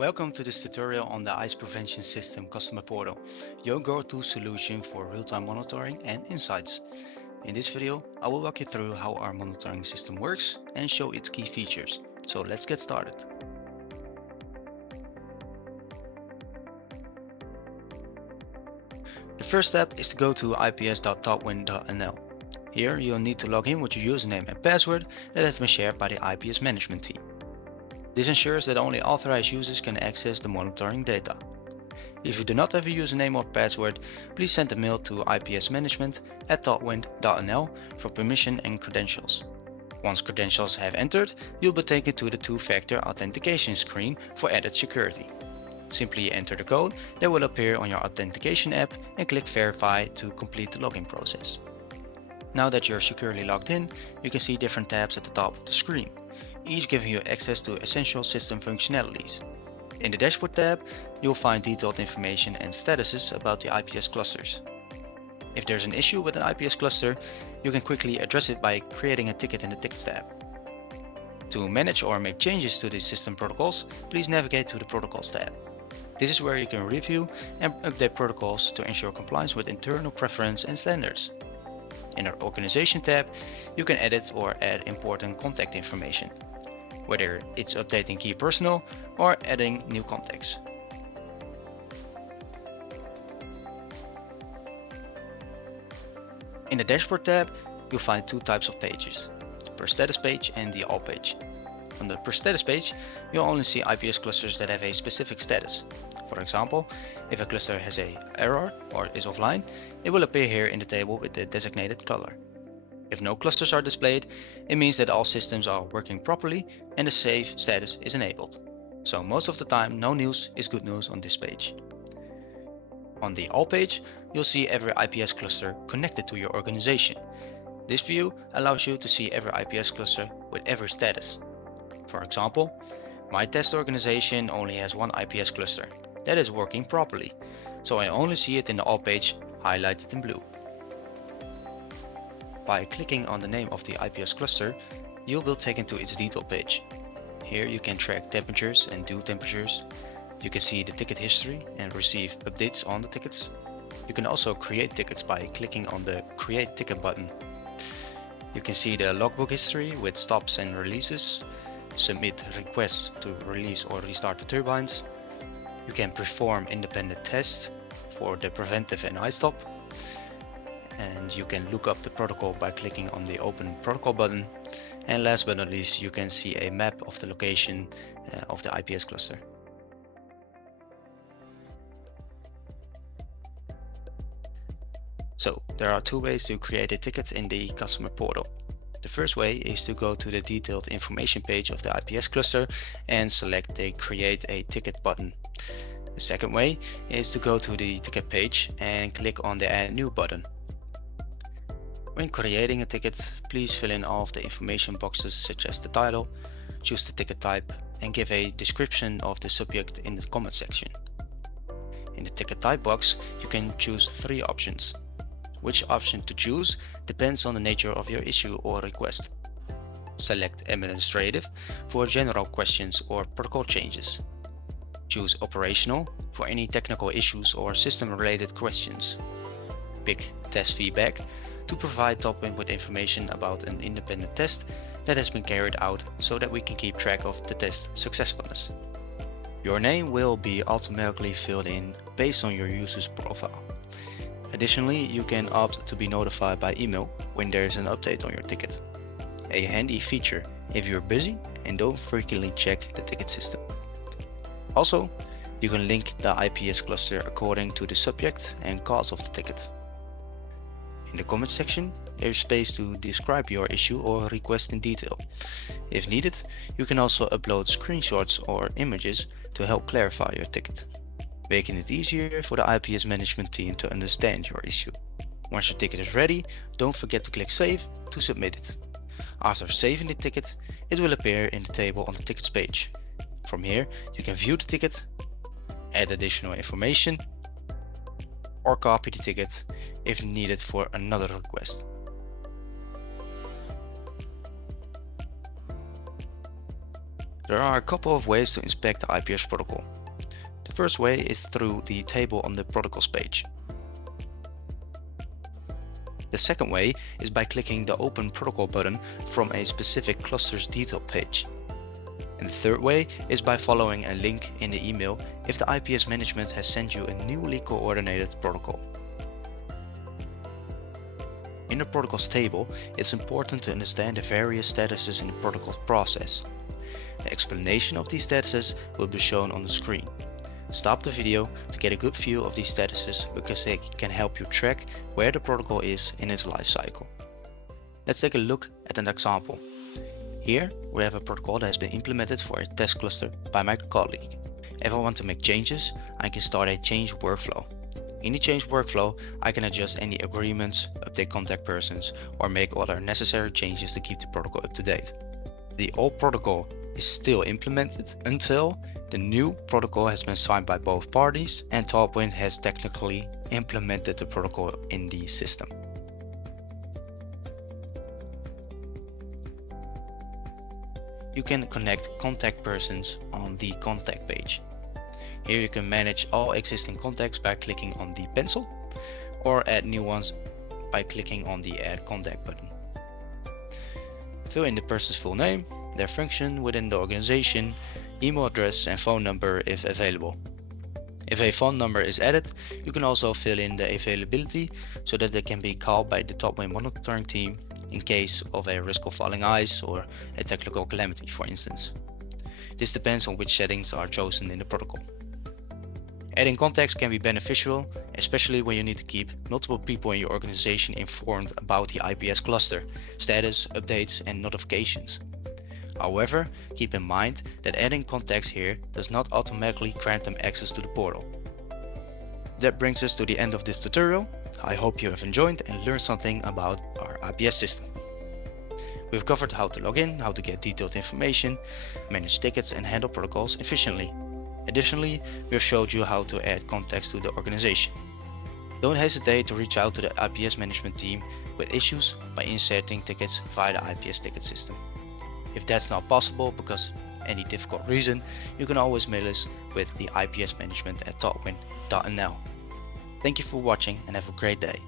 Welcome to this tutorial on the ICE Prevention System Customer Portal, your go-to solution for real-time monitoring and insights. In this video, I will walk you through how our monitoring system works and show its key features. So let's get started. The first step is to go to ips.topwin.nl. Here you'll need to log in with your username and password that have been shared by the IPS management team. This ensures that only authorized users can access the monitoring data. If you do not have a username or password, please send a mail to ipsmanagement@topwin.nl for permission and credentials. Once credentials have entered, you'll be taken to the two-factor authentication screen for added security. Simply enter the code that will appear on your authentication app and click Verify to complete the login process. Now that you're securely logged in, you can see different tabs at the top of the screen, each giving you access to essential system functionalities. In the Dashboard tab, you'll find detailed information and statuses about the IPS clusters. If there's an issue with an IPS cluster, you can quickly address it by creating a ticket in the Tickets tab. To manage or make changes to the system protocols, please navigate to the Protocols tab. This is where you can review and update protocols to ensure compliance with internal preference and standards. In our Organization tab, you can edit or add important contact information, whether it's updating key personnel or adding new contacts. In the Dashboard tab, you'll find two types of pages, the Per Status page and the All page. On the Per Status page, you'll only see IPS clusters that have a specific status. For example, if a cluster has an error or is offline, it will appear here in the table with the designated color. If no clusters are displayed, it means that all systems are working properly and the safe status is enabled. So most of the time, no news is good news on this page. On the All page, you'll see every IPS cluster connected to your organization. This view allows you to see every IPS cluster with every status. For example, my test organization only has one IPS cluster that is working properly, so I only see it in the All page highlighted in blue. By clicking on the name of the IPS cluster, you'll be taken to its detail page. Here you can track temperatures and due temperatures. You can see the ticket history and receive updates on the tickets. You can also create tickets by clicking on the Create Ticket button. You can see the logbook history with stops and releases, submit requests to release or restart the turbines. You can perform independent tests for the preventive and high stop. And you can look up the protocol by clicking on the Open Protocol button. And last but not least, you can see a map of the location of the IPS cluster. So there are two ways to create a ticket in the customer portal. The first way is to go to the detailed information page of the IPS cluster and select the Create a Ticket button. The second way is to go to the ticket page and click on the Add New button. When creating a ticket, please fill in all of the information boxes such as the title, choose the ticket type, and give a description of the subject in the comment section. In the ticket type box, you can choose three options. Which option to choose depends on the nature of your issue or request. Select Administrative for general questions or protocol changes. Choose Operational for any technical issues or system-related questions. Pick Test Feedback to provide Topwin with information about an independent test that has been carried out so that we can keep track of the test successfulness. Your name will be automatically filled in based on your user's profile. Additionally, you can opt to be notified by email when there is an update on your ticket. A handy feature if you're busy and don't frequently check the ticket system. Also, you can link the IPS cluster according to the subject and cause of the ticket. In the comment section, there is space to describe your issue or request in detail. If needed, you can also upload screenshots or images to help clarify your ticket, making it easier for the IPS management team to understand your issue. Once your ticket is ready, don't forget to click Save to submit it. After saving the ticket, it will appear in the table on the Tickets page. From here, you can view the ticket, add additional information, or copy the ticket if needed for another request. There are a couple of ways to inspect the IPS protocol. The first way is through the table on the protocols page. The second way is by clicking the Open Protocol button from a specific cluster's detail page. And the third way is by following a link in the email if the IPS management has sent you a newly coordinated protocol. In the protocols table, it's important to understand the various statuses in the protocol process. The explanation of these statuses will be shown on the screen. Stop the video to get a good view of these statuses because they can help you track where the protocol is in its life cycle. Let's take a look at an example. Here we have a protocol that has been implemented for a test cluster by my colleague. If I want to make changes, I can start a change workflow. In the change workflow, I can adjust any agreements, update contact persons, or make other necessary changes to keep the protocol up to date. The old protocol is still implemented until the new protocol has been signed by both parties and Topwind has technically implemented the protocol in the system. You can connect contact persons on the contact page. Here you can manage all existing contacts by clicking on the pencil or add new ones by clicking on the Add Contact button. Fill in the person's full name, their function within the organization, email address and phone number if available. If a phone number is added, you can also fill in the availability so that they can be called by the Topwind monitoring team in case of a risk of falling ice or a technical calamity, for instance. This depends on which settings are chosen in the protocol. Adding contacts can be beneficial, especially when you need to keep multiple people in your organization informed about the IPS cluster, status, updates and notifications. However, keep in mind that adding contacts here does not automatically grant them access to the portal. That brings us to the end of this tutorial. I hope you have enjoyed and learned something about our IPS system. We've covered how to log in, how to get detailed information, manage tickets and handle protocols efficiently. Additionally, we have showed you how to add contacts to the organization. Don't hesitate to reach out to the IPS management team with issues by inserting tickets via the IPS ticket system. If that's not possible because of any difficult reason, you can always mail us with the IPS management at topwind.nl. Thank you for watching and have a great day.